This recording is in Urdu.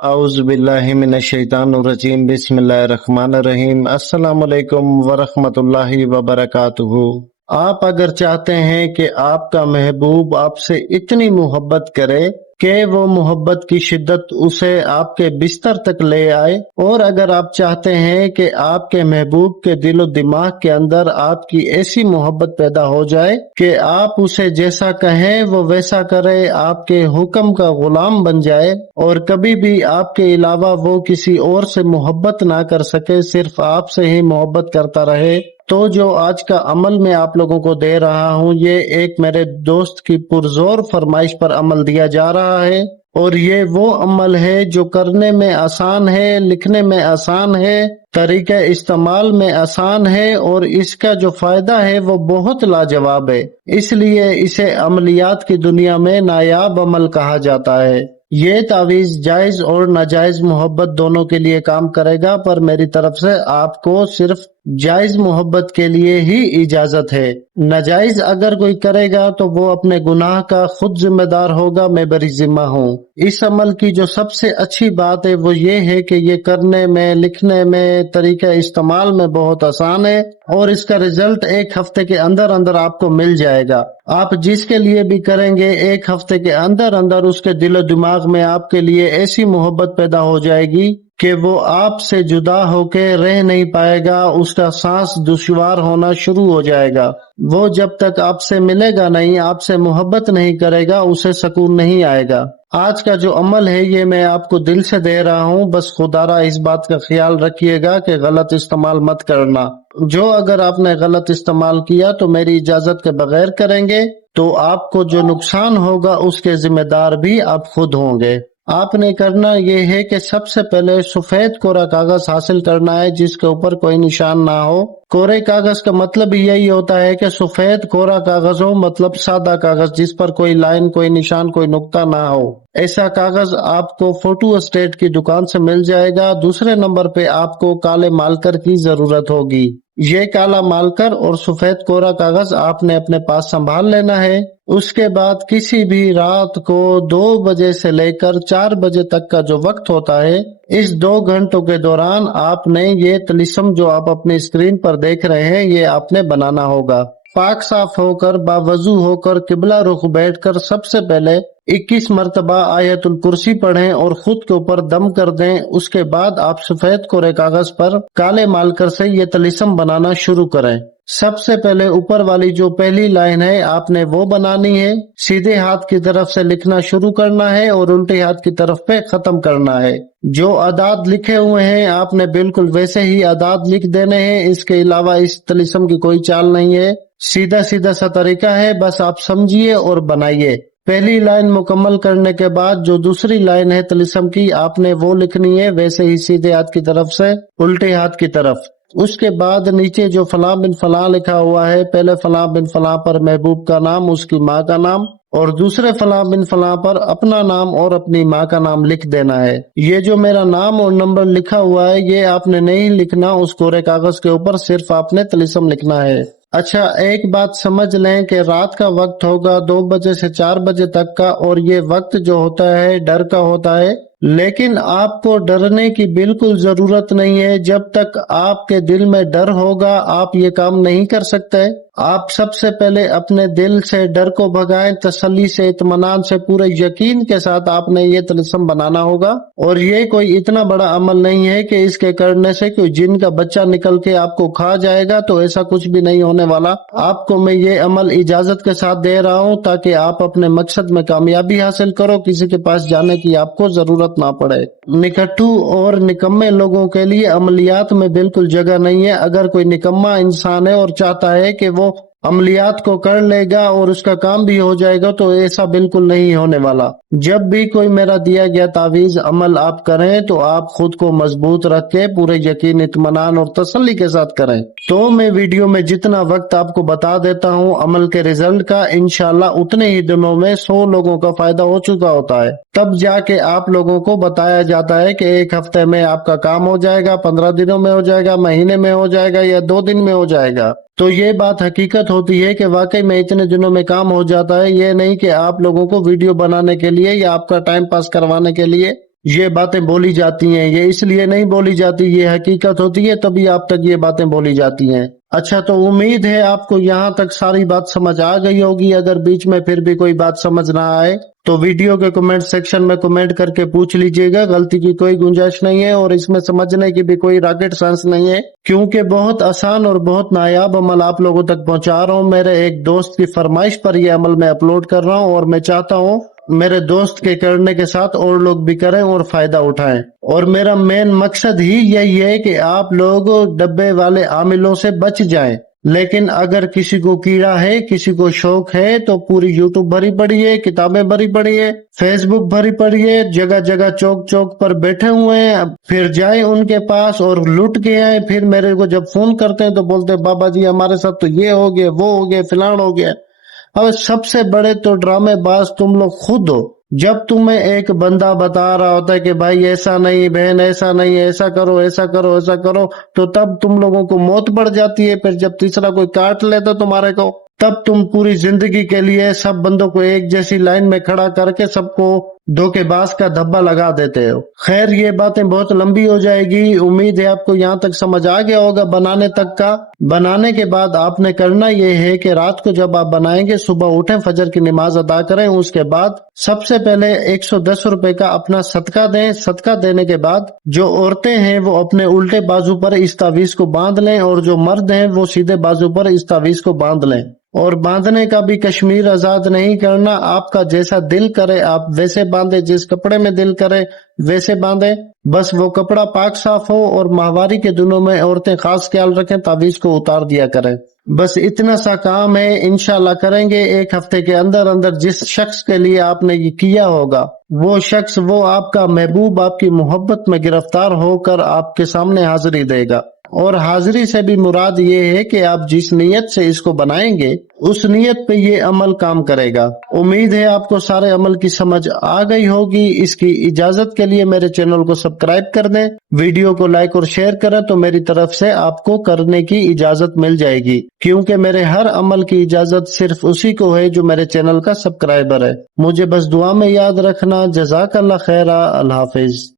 اعوذ باللہ من الشیطان الرجیم بسم اللہ الرحمن الرحیم السلام علیکم ورحمۃ اللہ وبرکاتہ۔ آپ اگر چاہتے ہیں کہ آپ کا محبوب آپ سے اتنی محبت کرے کہ وہ محبت کی شدت اسے آپ کے بستر تک لے آئے، اور اگر آپ چاہتے ہیں کہ آپ کے محبوب کے دل و دماغ کے اندر آپ کی ایسی محبت پیدا ہو جائے کہ آپ اسے جیسا کہیں وہ ویسا کرے، آپ کے حکم کا غلام بن جائے، اور کبھی بھی آپ کے علاوہ وہ کسی اور سے محبت نہ کر سکے، صرف آپ سے ہی محبت کرتا رہے، تو جو آج کا عمل میں آپ لوگوں کو دے رہا ہوں، یہ ایک میرے دوست کی پرزور فرمائش پر عمل دیا جا رہا ہے، اور یہ وہ عمل ہے جو کرنے میں آسان ہے، لکھنے میں آسان ہے، طریقہ استعمال میں آسان ہے، اور اس کا جو فائدہ ہے وہ بہت لاجواب ہے، اس لیے اسے عملیات کی دنیا میں نایاب عمل کہا جاتا ہے۔ یہ تعویذ جائز اور ناجائز محبت دونوں کے لیے کام کرے گا، پر میری طرف سے آپ کو صرف جائز محبت کے لیے ہی اجازت ہے۔ ناجائز اگر کوئی کرے گا تو وہ اپنے گناہ کا خود ذمہ دار ہوگا، میں بری ذمہ ہوں۔ اس عمل کی جو سب سے اچھی بات ہے وہ یہ ہے کہ یہ کرنے میں، لکھنے میں، طریقہ استعمال میں بہت آسان ہے، اور اس کا رزلٹ ایک ہفتے کے اندر اندر آپ کو مل جائے گا۔ آپ جس کے لیے بھی کریں گے، ایک ہفتے کے اندر اندر اس کے دل و دماغ میں آپ کے لیے ایسی محبت پیدا ہو جائے گی کہ وہ آپ سے جدا ہو کے رہ نہیں پائے گا، اس کا سانس دشوار ہونا شروع ہو جائے گا۔ وہ جب تک آپ سے ملے گا نہیں، آپ سے محبت نہیں کرے گا، اسے سکون نہیں آئے گا۔ آج کا جو عمل ہے یہ میں آپ کو دل سے دے رہا ہوں، بس خدا را اس بات کا خیال رکھیے گا کہ غلط استعمال مت کرنا۔ جو اگر آپ نے غلط استعمال کیا تو میری اجازت کے بغیر کریں گے تو آپ کو جو نقصان ہوگا اس کے ذمہ دار بھی آپ خود ہوں گے۔ آپ نے کرنا یہ ہے کہ سب سے پہلے سفید کورا کاغذ حاصل کرنا ہے جس کے اوپر کوئی نشان نہ ہو۔ کورے کاغذ کا مطلب یہی ہوتا ہے کہ سفید کورا کاغذ ہو، مطلب سادہ کاغذ جس پر کوئی لائن، کوئی نشان، کوئی نقطہ نہ ہو۔ ایسا کاغذ آپ کو فوٹو اسٹیٹ کی دکان سے مل جائے گا۔ دوسرے نمبر پہ آپ کو کالے مارکر کی ضرورت ہوگی۔ یہ کالا مارکر اور سفید کورا کاغذ آپ نے اپنے پاس سنبھال لینا ہے۔ اس کے بعد کسی بھی رات کو 2 بجے سے لے کر 4 بجے تک کا جو وقت ہوتا ہے، اس 2 گھنٹوں کے دوران آپ نے یہ طلسم جو آپ اپنی اسکرین پر دیکھ رہے ہیں یہ آپ نے بنانا ہوگا۔ پاک صاف ہو کر، باوضو ہو کر، قبلہ رخ بیٹھ کر سب سے پہلے 21 مرتبہ آیت الکرسی پڑھیں اور خود کے اوپر دم کر دیں۔ اس کے بعد آپ سفید کورے کاغذ پر کالے مارکر سے یہ طلسم بنانا شروع کریں۔ سب سے پہلے اوپر والی جو پہلی لائن ہے آپ نے وہ بنانی ہے، سیدھے ہاتھ کی طرف سے لکھنا شروع کرنا ہے اور الٹے ہاتھ کی طرف پہ ختم کرنا ہے۔ جو اعداد لکھے ہوئے ہیں آپ نے بالکل ویسے ہی اعداد لکھ دینے ہیں، اس کے علاوہ اس طلسم کی کوئی چال نہیں ہے، سیدھا سیدھا سا طریقہ ہے، بس آپ سمجھیے اور بنائیے۔ پہلی لائن مکمل کرنے کے بعد جو دوسری لائن ہے طلسم کی آپ نے وہ لکھنی ہے، ویسے ہی سیدھے ہاتھ کی طرف سے الٹے ہاتھ کی طرف۔ اس کے بعد نیچے جو فلاں بن فلاں لکھا ہوا ہے، پہلے فلاں بن فلاں پر محبوب کا نام، اس کی ماں کا نام، اور دوسرے فلاں بن فلاں پر اپنا نام اور اپنی ماں کا نام لکھ دینا ہے۔ یہ جو میرا نام اور نمبر لکھا ہوا ہے یہ آپ نے نہیں لکھنا اس کورے کاغذ کے اوپر، صرف آپ نے طلسم لکھنا ہے۔ اچھا، ایک بات سمجھ لیں کہ رات کا وقت ہوگا 2 بجے سے 4 بجے تک کا، اور یہ وقت جو ہوتا ہے ڈر کا ہوتا ہے، لیکن آپ کو ڈرنے کی بالکل ضرورت نہیں ہے۔ جب تک آپ کے دل میں ڈر ہوگا آپ یہ کام نہیں کر سکتے۔ آپ سب سے پہلے اپنے دل سے ڈر کو بھگائیں، تسلی سے، اطمینان سے، پورے یقین کے ساتھ آپ نے یہ طلسم بنانا ہوگا، اور یہ کوئی اتنا بڑا عمل نہیں ہے کہ اس کے کرنے سے کوئی جن کا بچہ نکل کے آپ کو کھا جائے گا، تو ایسا کچھ بھی نہیں ہونے والا۔ آپ کو میں یہ عمل اجازت کے ساتھ دے رہا ہوں تاکہ آپ اپنے مقصد میں کامیابی حاصل کرو، کسی کے پاس جانے کی آپ کو ضرورت نہ پڑے۔ نکھٹو اور نکمے لوگوں کے لیے عملیات میں بالکل جگہ نہیں ہے۔ اگر کوئی نکما انسان ہے اور چاہتا ہے کہ وہ عملیات کو کر لے گا اور اس کا کام بھی ہو جائے گا، تو ایسا بالکل نہیں ہونے والا۔ جب بھی کوئی میرا دیا گیا تعویذ عمل آپ کریں تو آپ خود کو مضبوط رکھ کے پورے یقین، اطمینان اور تسلی کے ساتھ کریں۔ تو میں ویڈیو میں جتنا وقت آپ کو بتا دیتا ہوں عمل کے رزلٹ کا، انشاءاللہ اتنے ہی دنوں میں 100 لوگوں کا فائدہ ہو چکا ہوتا ہے۔ تب جا کے آپ لوگوں کو بتایا جاتا ہے کہ 1 ہفتے میں آپ کا کام ہو جائے گا، 15 دنوں میں ہو جائے گا، مہینے میں ہو جائے گا، یا 2 دن میں ہو جائے گا۔ تو یہ بات حقیقت ہوتی ہے کہ واقعی میں اتنے دنوں میں کام ہو جاتا ہے۔ یہ نہیں کہ آپ لوگوں کو ویڈیو بنانے کے لیے یا آپ کا ٹائم پاس کروانے کے لیے یہ باتیں بولی جاتی ہیں، یہ اس لیے نہیں بولی جاتی، یہ حقیقت ہوتی ہے تبھی آپ تک یہ باتیں بولی جاتی ہیں۔ اچھا، تو امید ہے آپ کو یہاں تک ساری بات سمجھ آ گئی ہوگی۔ اگر بیچ میں پھر بھی کوئی بات سمجھ نہ آئے تو ویڈیو کے کمنٹ سیکشن میں کمنٹ کر کے پوچھ لیجئے گا، غلطی کی کوئی گنجائش نہیں ہے اور اس میں سمجھنے کی بھی کوئی راکٹ سائنس نہیں ہے، کیونکہ بہت آسان اور بہت نایاب عمل آپ لوگوں تک پہنچا رہا ہوں۔ میرے ایک دوست کی فرمائش پر یہ عمل میں اپلوڈ کر رہا ہوں اور میں چاہتا ہوں میرے دوست کے کرنے کے ساتھ اور لوگ بھی کریں اور فائدہ اٹھائیں، اور میرا مین مقصد ہی یہی ہے کہ آپ لوگ ڈبے والے عاملوں سے بچ جائیں۔ لیکن اگر کسی کو کیڑا ہے، کسی کو شوق ہے تو پوری یوٹیوب بھری پڑی ہے، کتابیں بھری پڑی ہے، فیس بک بھری پڑی ہے، جگہ جگہ چوک چوک پر بیٹھے ہوئے ہیں، اب پھر جائیں ان کے پاس اور لٹ کے آئیں، پھر میرے کو جب فون کرتے ہیں تو بولتے ہیں بابا جی ہمارے ساتھ تو یہ ہو گیا، وہ ہو گیا، فلان ہو گیا۔ اب سب سے بڑے تو ڈرامے باز تم لوگ خود ہو۔ جب تمہیں ایک بندہ بتا رہا ہوتا ہے کہ بھائی ایسا نہیں، بہن ایسا نہیں، ایسا کرو، ایسا کرو، ایسا کرو، تو تب تم لوگوں کو موت پڑ جاتی ہے۔ پھر جب تیسرا کوئی کاٹ لیتا تمہارے کو، تب تم پوری زندگی کے لیے سب بندوں کو ایک جیسی لائن میں کھڑا کر کے سب کو دھوکے باز کا دھبا لگا دیتے ہو۔ خیر، یہ باتیں بہت لمبی ہو جائے گی، امید ہے آپ کو یہاں تک سمجھ آ گیا ہوگا بنانے تک کا۔ بنانے کے بعد آپ نے کرنا یہ ہے کہ رات کو جب آپ بنائیں گے صبح اٹھیں، فجر کی نماز ادا کریں، اس کے بعد سب سے پہلے 110 روپے کا اپنا صدقہ دیں۔ صدقہ دینے کے بعد جو عورتیں ہیں وہ اپنے الٹے بازو پر اس تعویذ کو باندھ لیں، اور جو مرد ہیں وہ سیدھے بازو پر اس تعویذ کو باندھ لیں۔ اور باندھنے کا بھی کشمیر آزاد نہیں کرنا، آپ کا جیسا دل کرے آپ ویسے باندھے، جس کپڑے میں دل کرے ویسے باندھے، بس وہ کپڑا پاک صاف ہو، اور ماہواری کے دنوں میں عورتیں خاص خیال رکھیں، تعویذ کو اتار دیا کریں۔ بس اتنا سا کام ہے، انشاءاللہ کریں گے۔ ایک ہفتے کے اندر اندر جس شخص کے لیے آپ نے یہ کیا ہوگا وہ شخص، وہ آپ کا محبوب، آپ کی محبت میں گرفتار ہو کر آپ کے سامنے حاضری دے گا۔ اور حاضری سے بھی مراد یہ ہے کہ آپ جس نیت سے اس کو بنائیں گے اس نیت پہ یہ عمل کام کرے گا۔ امید ہے آپ کو سارے عمل کی سمجھ آ گئی ہوگی۔ اس کی اجازت کے لیے میرے چینل کو سبسکرائب کر دیں، ویڈیو کو لائک اور شیئر کریں تو میری طرف سے آپ کو کرنے کی اجازت مل جائے گی، کیونکہ میرے ہر عمل کی اجازت صرف اسی کو ہے جو میرے چینل کا سبسکرائبر ہے۔ مجھے بس دعا میں یاد رکھنا۔ جزاک اللہ خیرہ۔ اللہ حافظ۔